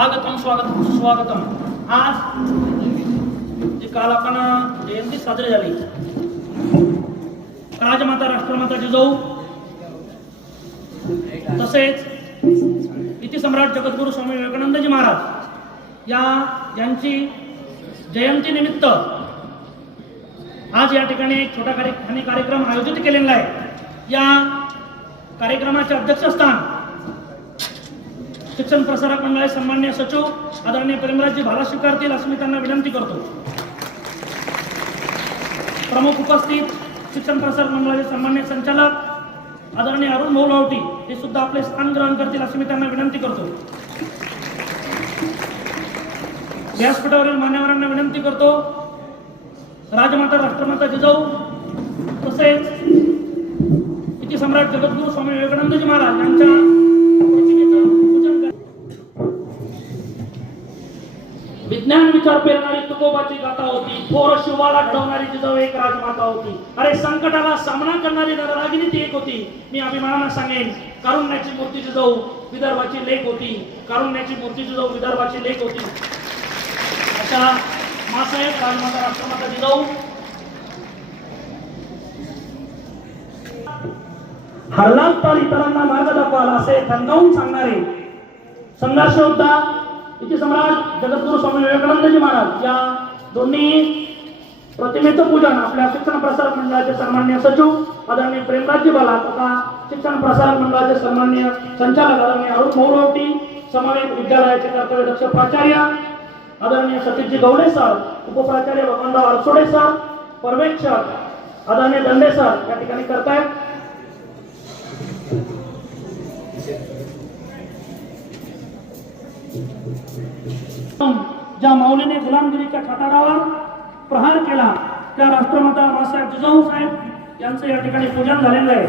स्वागतम स्वागतम सुस्वागतम. आज जी काल आपण जयंती साजरी झाली, राजमाता राष्ट्रमाता जिजाऊ तसेच इति सम्राट जगद्गुरु स्वामी विवेकानंदजी महाराज यांची जयंती निमित्त आज या ठिकाणी एक छोटा कार्यक्रम आयोजित केलेला आहे. या कार्यक्रमाचे अध्यक्षस्थान शिक्षण प्रसारक मंडळ सन्माननीय सचिव आदरणीय प्रेमराजजी भाला स्वीकारतील असं मी त्यांना विनंती करतो. प्रमुख उपस्थित शिक्षण प्रसारक मंडळाचे सन्माननीय संचालक आदरणीय अरुण भाऊ लावटी हे सुद्धा आपले स्थान ग्रहण करतील असं मी त्यांना विनंती करतो. व्यासपीठावरील मान्यवरांना विनंती करतो, राजमाता राष्ट्रमाता जिजाऊ तसेच इति सम्राट जगद्गुरु स्वामी विवेकानंदजी महाराज यांच्या विज्ञान विचार पेरणारी तुकोबाची गाथा होती, थोर शिवाला घडवणारी जिजाऊ एक राजमाता होती. अरे संकटाला सामना करणारी रागिनी ती एक होती. मी अभिमानाने सांगेन, कारुण्याची मूर्ती जिजाऊ विदर्भाची लेक होती. कारुण्याची मूर्ती जिजाऊ विदर्भाची लेक होती. अशा मासाहेब राजमाता राष्ट्रमाता जिजाऊ हरलाल इतरांना मार्ग दाखवाल असे थंकावून सांगणारे संघर्ष योद्धा इति सम्राट जगद्गुरु स्वामी विवेकानंदजी महाराज या दोन्ही प्रतिमेचं पूजन आपल्या शिक्षण प्रसारक मंडळाचे सन्माननीय सचिव आदरणीय प्रेमराजजी भाला तथा शिक्षण प्रसारक मंडळाचे सन्माननीय संचालक आदरणीय अरुण भाऊ लावटी, समवेत विद्यालयाचे कर्तव्यदक्ष प्राचार्य आदरणीय सतीशजी गवडे सर, उपप्राचार्य भगवानराव अरसोडे सर, पर्यवेक्षक आदरणीय दंडे सर या ठिकाणी करतायत. ज्या माऊलीने गुलामगिरीच्या छाताडावर प्रहार केला त्या राष्ट्रमाता मासाहेब जिजाऊ साहेब यांचं या ठिकाणी पूजन झालेलं आहे.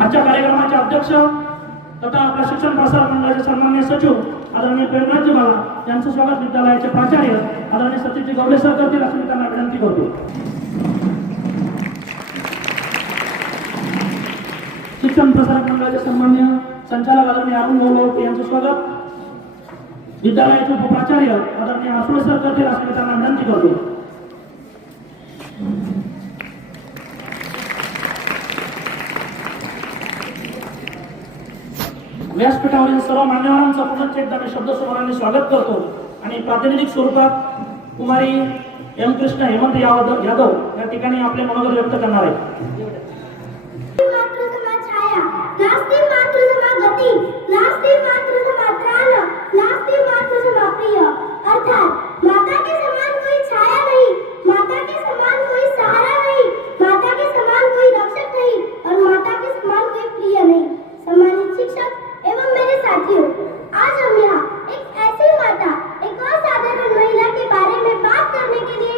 आजच्या कार्यक्रमाचे अध्यक्ष तथा आपल्या शिक्षण प्रसारक मंडळाचे सन्माननीय सचिव आदरणीय प्रेमराजजी भाला यांचं स्वागत विद्यालयाचे प्राचार्य आदरणीय सतीशजी गवडे सर करतील असं मी त्यांना विनंती करतो. शिक्षण प्रसारक मंडळाचे सन्माननीय संचालक आदरणीय अरुण भाऊ लावटी यांचं स्वागत विद्यालयाचे उपप्राचार्य आदरणीय अरसोडे सर करतील असं मी त्यांना विनंती करतो. व्यासपीठावरील सर्व मान्यवरांचं पुनश्च एकदा मी शब्दसमोराने स्वागत करतो आणि प्रातिनिधिक स्वरूपात कुमारी एम कृष्ण हेमंत यादव या ठिकाणी आपले मनोगत व्यक्त करणार आहेत. अर्थात माता के समान कोई छाया नहीं, माता के समान कोई सहारा नहीं, माता के समान कोई रक्षक नहीं और माता के समान कोई प्रिय नहीं. सम्मानित शिक्षक एवं मेरे साथियों, आज हम यहाँ एक ऐसी माता, एक असाधारण महिला के बारे में बात करने के लिए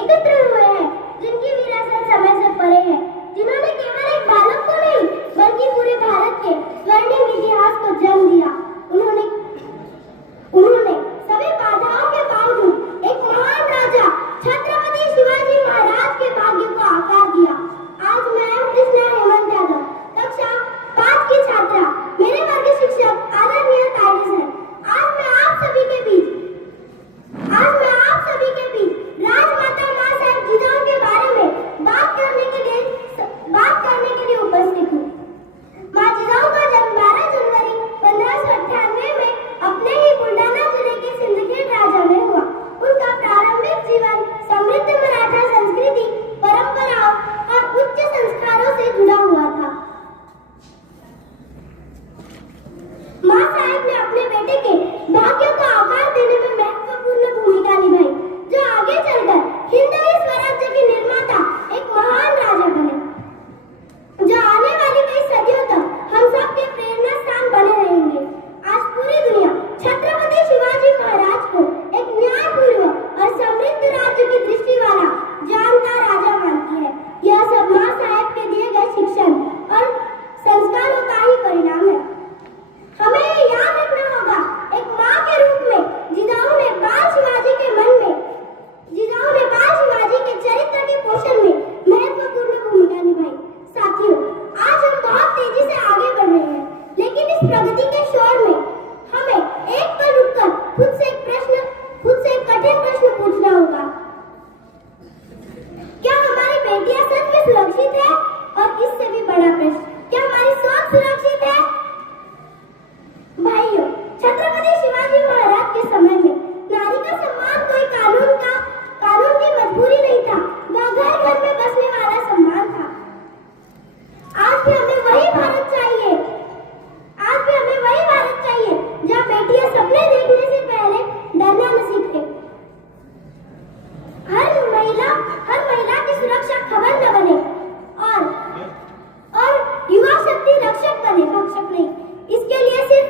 एकत्र हुए हैं जिनकी विरासत समय से परे है, जिन्होंने केवल एक बालक को नहीं बल्कि पूरे भारत के स्वर्णिम इतिहास को जन्म दिया. उन्होंने सभी बाधाओं के बावजूद एक महान राजा छत्रपति शिवाजी महाराज के भाग्य को आकार दिया. आज मैं कृष्ण हेमंत यादव, कक्षा 5 की छात्रा, मेरे वर्ग शिक्षक आदरणीय तारिस है. आज मैं आप सभी के बीच राजमाता मां साहेब जिजाऊ के बारे में बात करने के लिए उपस्थित हूँ. मां जिजाऊ का जन्म 12 जनवरी 1598 में अपने ही बुलढाणा जिले के सिंदखेड राजा में हुआ. उनका प्रारंभिक जीवन समृद्ध मराठा संस्कृति, परंपराओं और उच्च संस्कारों से जुड़ा हुआ था. मां साहेब ने अपने बेटे के भाग्य को आकार देने में महत्वपूर्ण भूमिका निभाई, जो आगे चलकर हिंदवी स्वराज्य के निर्माता एक महान राजा बने, जो आने वाली कई सदियों तक हम सबके प्रेरणा स्थान बने रहेंगे. आज पूरी दुनिया छत्रपति शिवाजी महाराज को एक न्यायपूर्ण और समृद्ध राज्य की दृष्टि वाला जानता राजा मानती है. यह सब मां साहेब के दिए गए शिक्षण और संस्कारों का ही परिणाम है. हमें ये याद रखना होगा, एक मां के रूप में जिजाऊ ने बाल शिवाजी के चरित्र के पोषण में महत्वपूर्ण भूमिका निभाई. साथियों, आज हम बहुत तेजी से आगे बढ़ रहे हैं, लेकिन इस प्रगति के शोर में हमें बने, भक्षक नहीं। इसके लिए सिर्फ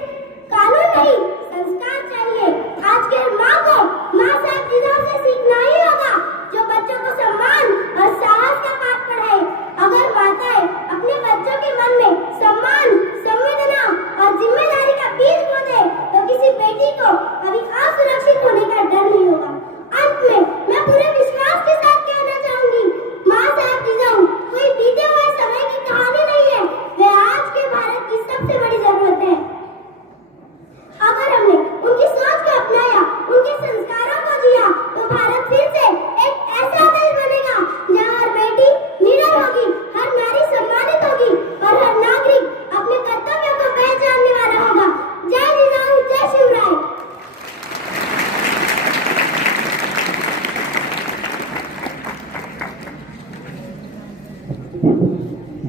कानून नहीं, संस्कार चाहिए। आज के माँ को माँ साहब जिजाऊ से सीखना ही होगा, जो बच्चों को सम्मान और साहस का पाठ पढ़ाए। अगर माताएं अपने बच्चों के मन में सम्मान, संवेदना और जिम्मेदारी का बीज बो दे, तो किसी बेटी को कभी असुरक्षित होने का डर नहीं होगा। अंत में मैं पूरे विश्वास के साथ कहना चाहूंगी, माँ साहब जिजाऊ कोई बीते हुए समय की कहानी नहीं है, वे आज के भारत की सबसे बड़ी जरूरत है। अगर हमने उनकी सोच को अपनाया, उनके संस्कारों को जिया, तो भारत फिर से एक ऐसा देश बनेगा जहाँ हर बेटी निडर होगी, हर नारी सम्मानित होगी और हर नागरिक अपने कर्तव्यों को पहचानने वाला होगा। जय जिजाऊ, जय शिवराय।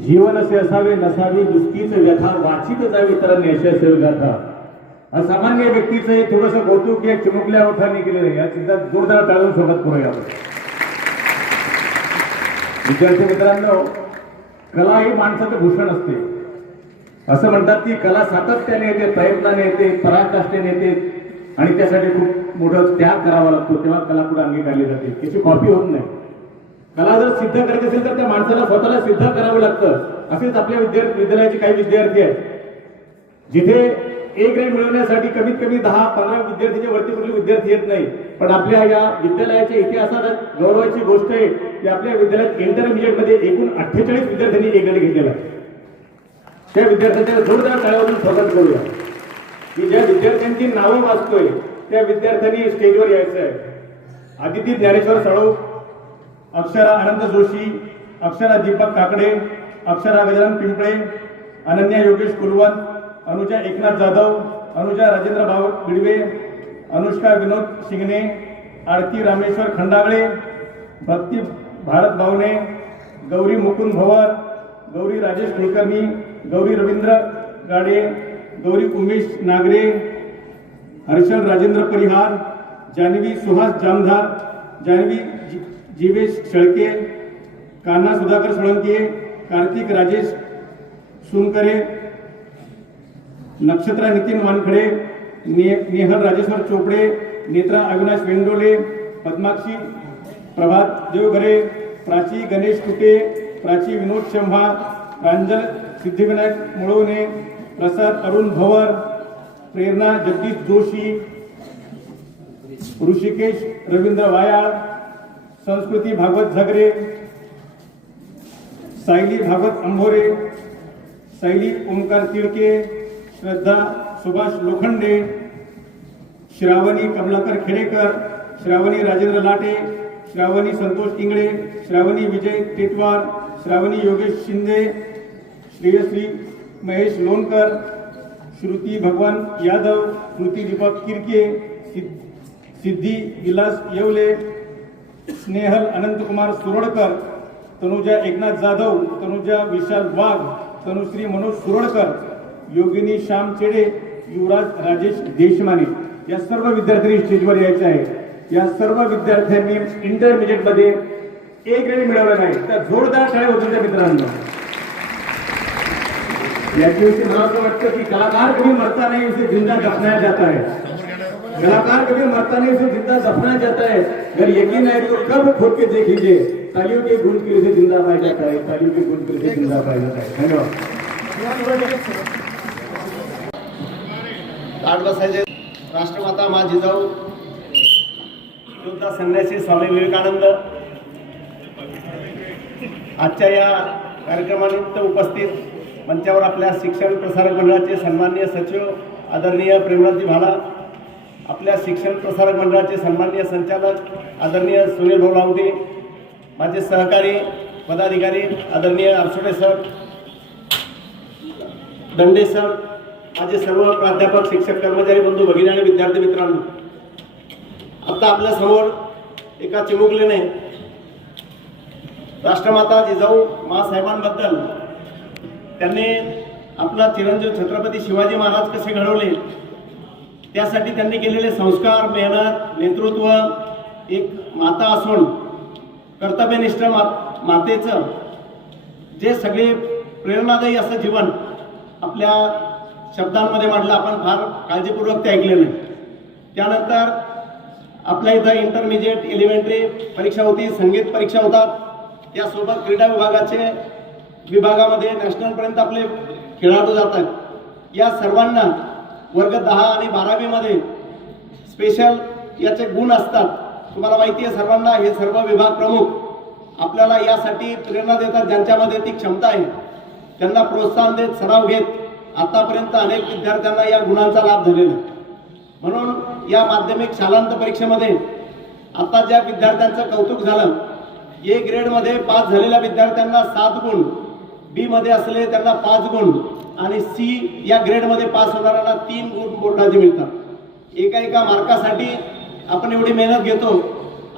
जीवन असे असावे नसावी नुसतीच व्यथा, वाचित जावी तर यशस्वी गाथा. असामान्य व्यक्तीचं हे थोडंसं कौतुक या चिमुकल्या ओठांनी केलेलं आहे. या चिंता जोरदार टाळून स्वागत करूया. विद्यार्थी मित्रांनो, कला ही माणसाचं भूषण असते. असं म्हणतात की कला सातत्याने येते, प्रयत्नाने येते, पराकाष्ठेने येते आणि त्यासाठी खूप मोठं त्याग करावा लागतो, तेव्हा कला पुढे अंगीकारली जाते. त्याची कॉपी होत नाही. कला जर सिद्ध करायची असेल तर त्या माणसाला स्वतःला सिद्ध करावं लागतं. असेच आपल्या विद्यालयाचे काही विद्यार्थी आहेत जिथे ए ग्रेड मिळवण्यासाठी कमीत कमी 10-15 विद्यार्थीच्या वरती कुठले विद्यार्थी येत नाही. पण आपल्या या विद्यालयाच्या इतिहासात गौरवाची गोष्ट आहे की आपल्या विद्यालयात इंटरमिजिएट मध्ये एकूण 48 विद्यार्थ्यांनी ए ग्रेड घेतलेला आहे. त्या विद्यार्थ्यांच्या जोरदार टाळ्यावरून स्वागत करूया. की ज्या विद्यार्थ्यांची नावं वाचतोय त्या विद्यार्थ्यांनी स्टेजवर यायचं आहे. आदिती ज्ञानेश्वर साळो, अक्षरा अनंत जोशी, अक्षरा दीपक काकडे, अक्षरा गजानन पिंपळे, अनन्या योगेश कुलवंत, अनुजा एकनाथ जाधव, अनुजा राजेंद्र बिडवे, अनुष्का विनोद शिंगणे, आरती रामेश्वर खंडागळे, भक्ती भारत भावने, गौरी मुकुंद भवर, गौरी राजेश कुलकर्णी, गौरी रवींद्र गाडे, गौरी उमेश नागरे, हर्षल राजेंद्र परिहार, जान्हवी सुहास जामधार, जान्हवी जीवेश शेळके, कान्हा सुधाकर सोळंके, कार्तिक राजेश सुनकरे, नक्षत्रा नितीन वानखडे, नेहल राजेश्वर चोपडे, नेत्रा अविनाश वेंडोले, पद्माक्षी प्रभात देवघरे, प्राची गणेश कुटे, प्राची विनोद शंभा, प्रांजल सिद्धिविनायक मुळवणे, प्रसाद अरुण भवर, प्रेरणा जगदीश जोशी, ऋषिकेश रवींद्र वायाळ, संस्कृती भागवत झगरे, सायली भागवत अंभोरे, सायली ओंकार तिळके, श्रद्धा सुभाष लोखंडे, श्रावणी कमलाकर खेडेकर, श्रावणी राजेंद्र लाटे, श्रावणी संतोष इंगळे, श्रावणी विजय टेटवार, श्रावणी योगेश शिंदे, श्रेयश्री महेश लोणकर, श्रुती भगवान यादव, श्रुती दीपक किरके, सिद्धी विलास येवले, स्नेहल अनंतकुमार सुरोडकर, तनुजा एकनाथ जाधव, तनुजा विशाल वाघ, तनुश्री मनोज सुरोडकर, योगिनी श्याम चेडे, युवराज राजेश देशमाने. या सर्व विद्यार्थ्यांनी स्टेजवर यायचं आहे. या सर्व विद्यार्थ्यांनी इंटरमिजिएट मध्ये ए ग्रेड मिळवलं नाही तर जोरदार टाळ्या होतील त्या मित्रांनो. याच्याविषयी मला असं वाटतं की कलाकार कभी मरता नहीं उसे जिंदा दफनाया जाता है. कलाकार कभी मरता नहीं उसे जिंदा दफनाया जाता है. अगर यकीन है तो कब खोल के देख लीजिए, तालियों के गूंज के उसे जिंदा पाया जाता है, तालियों के गूंज के उसे जिंदा पाया जाता है. धन्यवाद. ताट बसायचे. राष्ट्रमाता मा जिजाऊ, योद्धा संन्यासी स्वामी विवेकानंद आजच्या या कार्यक्रमानिमित्त उपस्थित मंचावर आपल्या शिक्षण प्रसारक मंडळाचे सन्माननीय सचिव आदरणीय प्रेमनाथजी भाला, आपल्या शिक्षण प्रसारक मंडळाचे सन्माननीय संचालक आदरणीय सुनील भाऊ लावटे, माझे सहकारी पदाधिकारी आदरणीय आरसोडे सर, दंडे सर, माझे सर्व प्राध्यापक, शिक्षक, कर्मचारी बंधू भगिनी आणि विद्यार्थी मित्रांनो, आता आपल्या समोर एका चिमुकलीने राष्ट्रमाता जिजाऊ माँसाहेबांबद्दल त्यांनी आपला चिरंजीव छत्रपती शिवाजी महाराज कसे घडवले, त्यासाठी त्यांनी केलेले संस्कार, मेहनत, नेतृत्व, एक माता असून कर्तव्यनिष्ठ मातेचं जे सगळे प्रेरणादायी असं जीवन आपल्या शब्दांमध्ये मांडलं, आपण फार काळजीपूर्वक ते ऐकले नाही. त्यानंतर आपल्या इथं इंटरमिजिएट एलिमेंटरी परीक्षा होती, संगीत परीक्षा होतात, त्यासोबत क्रीडा विभागामध्ये नॅशनलपर्यंत आपले खेळाडू जातात. या सर्वांना वर्ग 10 आणि 12वीमध्ये स्पेशल याचे गुण असतात. तुम्हाला माहिती आहे सर्वांना, हे सर्व विभाग प्रमुख आपल्याला यासाठी प्रेरणा देतात. ज्यांच्यामध्ये ती क्षमता आहे त्यांना प्रोत्साहन देत, सराव घेत आतापर्यंत अनेक विद्यार्थ्यांना या गुणांचा लाभ झालेला आहे. म्हणून या माध्यमिक शालांत परीक्षेमध्ये आता ज्या विद्यार्थ्यांचं कौतुक झालं, ए ग्रेडमध्ये पास झालेल्या विद्यार्थ्यांना 7 गुण, बी मध्ये असले त्यांना 5 गुण आणि सी या ग्रेडमध्ये पास होणाऱ्यांना 3 गुण बोर्डाचे मिळतात. एका मार्कासाठी आपण एवढी मेहनत घेतो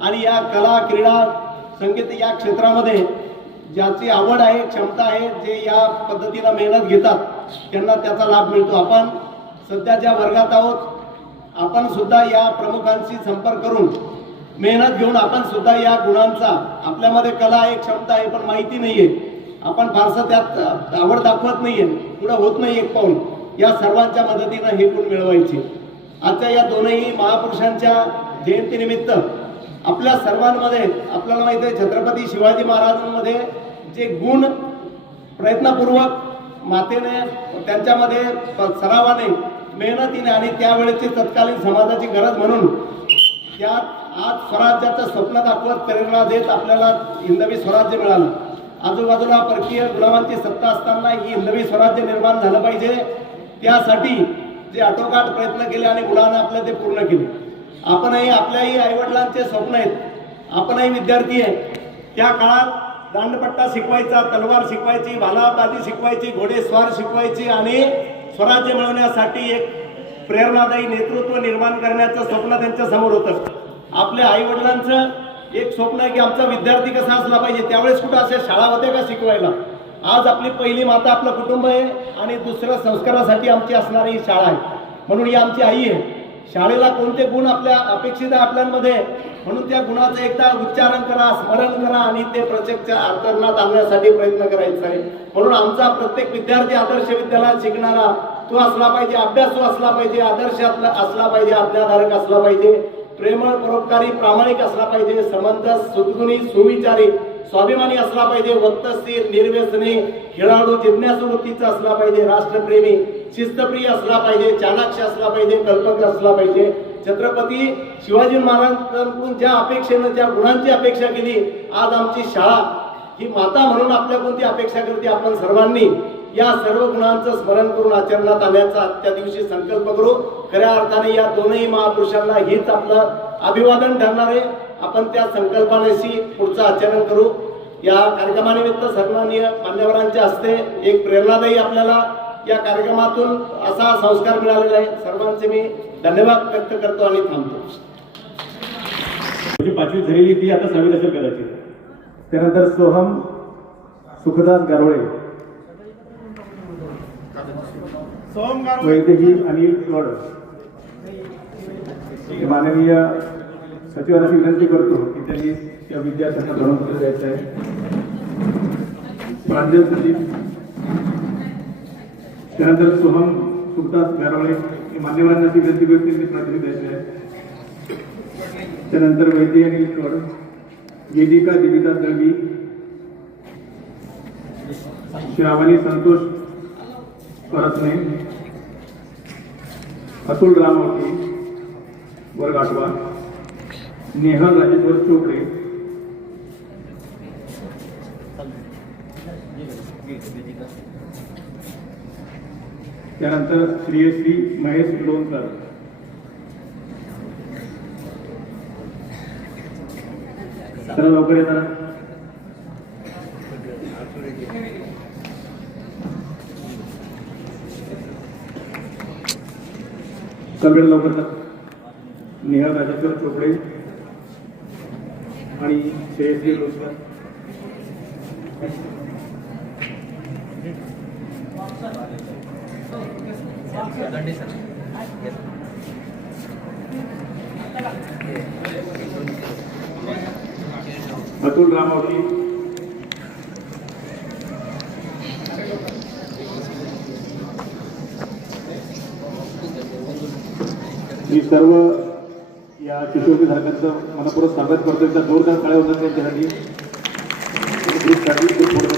आणि या कला, क्रीडा, संगीत या क्षेत्रामध्ये ज्याची आवड आहे, क्षमता आहे, जे या पद्धतीनं मेहनत घेतात त्यांना त्याचा लाभ मिळतो. आपण सध्या ज्या वर्गात आहोत, आपण सुद्धा या प्रमुखांशी संपर्क करून मेहनत घेऊन आपण सुद्धा या गुणांचा, आपल्यामध्ये कला आहे, क्षमता आहे, पण माहिती नाहीये, आपण फारसं त्यात आवड दाखवत नाहीये, पुढे होत नाही एक पाऊल, या सर्वांच्या मदतीनं हे गुण मिळवायचे. आजच्या या दोनही महापुरुषांच्या जयंतीनिमित्त आपल्या सर्वांमध्ये, आपल्याला माहिती आहे छत्रपती शिवाजी महाराजांमध्ये जे गुण प्रयत्नपूर्वक मातेने त्यांच्यामध्ये सरावाने, मेहनतीने आणि त्यावेळेची तत्कालीन समाजाची गरज म्हणून त्यात आज स्वराज्याचं स्वप्न दाखवत प्रेरणा देत आपल्याला हिंदवी स्वराज्य मिळालं. आजूबाजूला परकीय गुलामांची सत्ता असताना ही हिंदवी स्वराज्य निर्माण झालं पाहिजे, त्यासाठी जे आटोकाट प्रयत्न केले आणि मुलांना आपल्या ते पूर्ण केले. आपणही, आपल्याही आईवडिलांचे स्वप्न आहेत, आपणही विद्यार्थी आहे. त्या काळात दांडपट्टा शिकवायचा, तलवार शिकवायची, भालाबाजी शिकवायची, घोडेस्वार शिकवायची आणि स्वराज्य मिळवण्यासाठी एक प्रेरणादायी नेतृत्व निर्माण करण्याचं स्वप्न त्यांच्या समोर होतं. आपल्या आई वडिलांचं एक स्वप्न आहे की आमचा विद्यार्थी कसा असला पाहिजे. त्यावेळेस कुठं अशा शाळा होत्या का शिकवायला? आज आपली पहिली माता आपलं कुटुंब आहे आणि दुसऱ्या संस्कारासाठी आमची असणारी ही शाळा आहे. म्हणून ही आमची आई आहे. शाळेला कोणते गुण आपल्या अपेक्षित आहे आपल्यामध्ये, म्हणून त्या गुणाचं एकदा उच्चारण करा, स्मरण करा आणि ते प्रत्यक्ष आचरणात आणण्यासाठी प्रयत्न करायचा आहे. म्हणून आमचा प्रत्येक विद्यार्थी आदर्श विद्यालयात शिकणारा तो असला पाहिजे, अभ्यासू असला पाहिजे, आदर्श असला पाहिजे, आज्ञाधारक असला पाहिजे, प्रेमळ, परोपकारी, प्रामाणिक असला पाहिजे, समंजस, सद्गुणी, सुविचारी, स्वाभिमानी असला पाहिजे, वक्तशीर, निर्व्यसनी, खेळाडू, जिज्ञासू वृत्तीचा असला पाहिजे, राष्ट्रप्रेमी, शिस्तप्रिय असला पाहिजे, चाणाक्ष असला पाहिजे, कल्पक असला पाहिजे. छत्रपती शिवाजी महाराजांकडून ज्या अपेक्षेनं, ज्या गुणांची अपेक्षा केली, आज आमची शाळा ही माता म्हणून आपल्याकडून ती अपेक्षा करते. आपण सर्वांनी या सर्व गुणांचं स्मरण करून आचरणात आणण्याचा आजच्या दिवशी संकल्प करू. खऱ्या अर्थाने या दोनही महापुरुषांना हीच आपलं अभिवादन ठरणार आहे. आपण त्या संकल्पनेशी पुढचं आचरण करू. या कार्यक्रमानिमित्त सन्माननीय मान्यवरांच्या हस्ते एक प्रेरणादायी आपल्याला या कार्यक्रमातून असा संस्कार मिळालेला आहे. सर्वांचे मी धन्यवाद व्यक्त करतो आणि थांबतो. 5वी झालेली ती आता 6वी दशक कदाचित. त्यानंतर सोहम सुखदास गारोळे, वैद्यकीय अनिल गौड. माननीय सचिवांना विनंती करतो की त्यांनी त्या विद्यार्थ्यांना प्रमाणपत्र द्यायचं आहे. प्रांजल संदीप, त्यानंतर सोहम सुखदास गारोळे मान्यवरांना विनंती करतो त्यांनी प्राधान्य द्यायचं आहे. त्यानंतर वैद्यकीय अनिल गौड, वेदिका देविता दळवी, श्रावणी संतोष परतने, अतुल रामवती वर्ग 8वा, नेहल राजेश्वर चोपडे, त्यानंतर श्रीयश्री महेश लोणकर, चला लवकर येतात. कलवेळ लवकर. नेहल राजेश्वर चोपडे आणि श्रेयश्री लोणकर. अतुल रामावती, मी सर्व या शिष्यवृत्ती धारकांचं मनपूर्वक स्वागत करतो. एकदा जोरदार टाळ्या होतात त्यांच्यासाठी. ग्रुपसाठी ग्रुप फोटो